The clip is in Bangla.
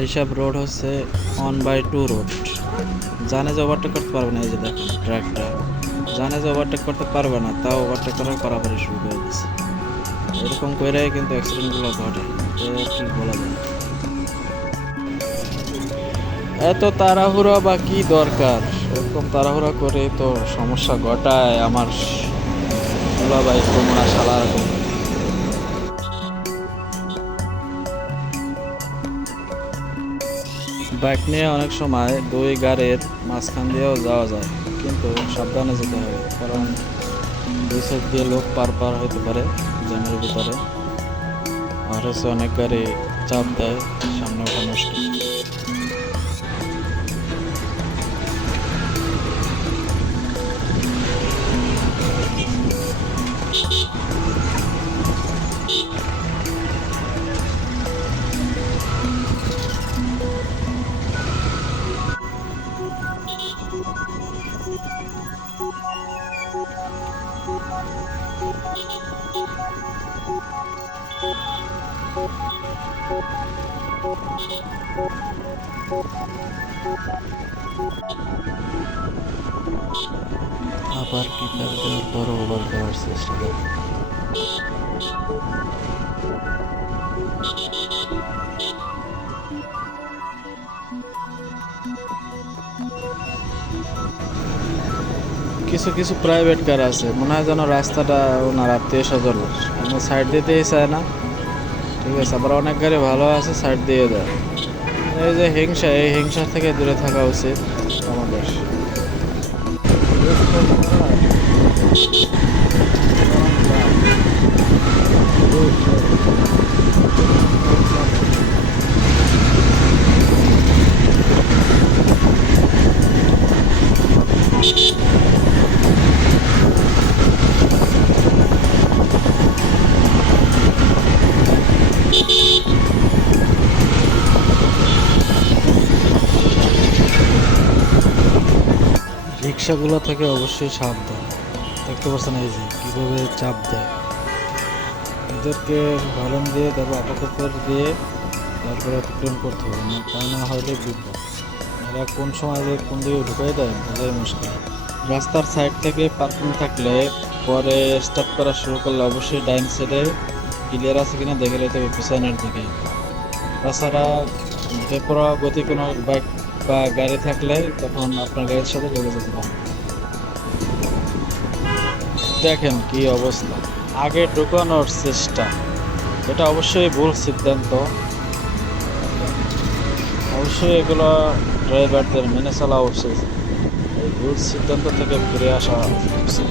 এইসব রোড হচ্ছে 1/2 রোড। জানে যে ওভারটেক করতে পারবে না, এই যে দেখেন ট্রাকটা জানে যে ওভারটেক করতে পারবে না, তাও ওভারটেক করার পারাপারি শুরু করে দিচ্ছে। এরকম করে কিন্তু অ্যাক্সিডেন্টগুলো ঘটে। কি বলা যায়, এত তাড়াহুড়া বা কি দরকার? এরকম তাড়াহুড়া করে তো সমস্যা ঘটায় আমার দুলাভাই কমুনা শালার। বাইক নিয়ে অনেক সময় দুই গাড়ির মাঝখান দিয়েও যাওয়া যায়, কিন্তু সাবধানে যেতে হবে, কারণ দুই সাইড দিয়ে লোক পার পার হইতে পারে জ্যামের ভিতরে। আর হচ্ছে অনেক গাড়ি চাপ দেয়, সামনে ওঠা মুশকিল। আবার কি দেওয়ার পরও ওভার দেওয়ার চেষ্টা করে। কিছু কিছু প্রাইভেট কার আছে, মনে হয় যেন রাস্তাটা ওনার আত্মীয় স্বজনের, সাইড দিতেই চায় না। ঠিক আছে, আবার অনেক গাড়ি ভালো আছে, সাইড দিয়ে দেয়। এই যে হিংসা, এই হিংসা থেকে দূরে থাকা উচিত আমাদের। রিক্সাগুলো থেকে অবশ্যই সাবধান। দেখতে পাচ্ছেন এই যে কীভাবে চাপ দেয়, এদেরকে হরন দিয়ে তারপর আপাতত দিয়ে তারপরে অতিক্রম করতে হবে, না তা না হলে বিপদ। এরা কোন সময় যে কোন দিকে ঢুকাই দেয় বোঝাই মুশকিল। রাস্তার সাইড থেকে পার্কিং থাকলে পরে স্টার্ট করা শুরু করলে অবশ্যই ডাইন সাইডে ক্লিয়ার আছে কিনা দেখে নিতে হবে, পিছনের দিকে। তাছাড়া বেপরোয়া গতি কোনো বাইক বা গাড়ি থাকলে তখন আপনার গাড়ির সাথে লেগে যেতে পারে। দেখেন কি অবস্থা, আগে ঢুকানোর চেষ্টা, এটা অবশ্যই ভুল সিদ্ধান্ত। অবশ্যই এগুলো ড্রাইভারদের মেনে চলা উচিত, এই ভুল সিদ্ধান্ত থেকে ফিরে আসা উচিত।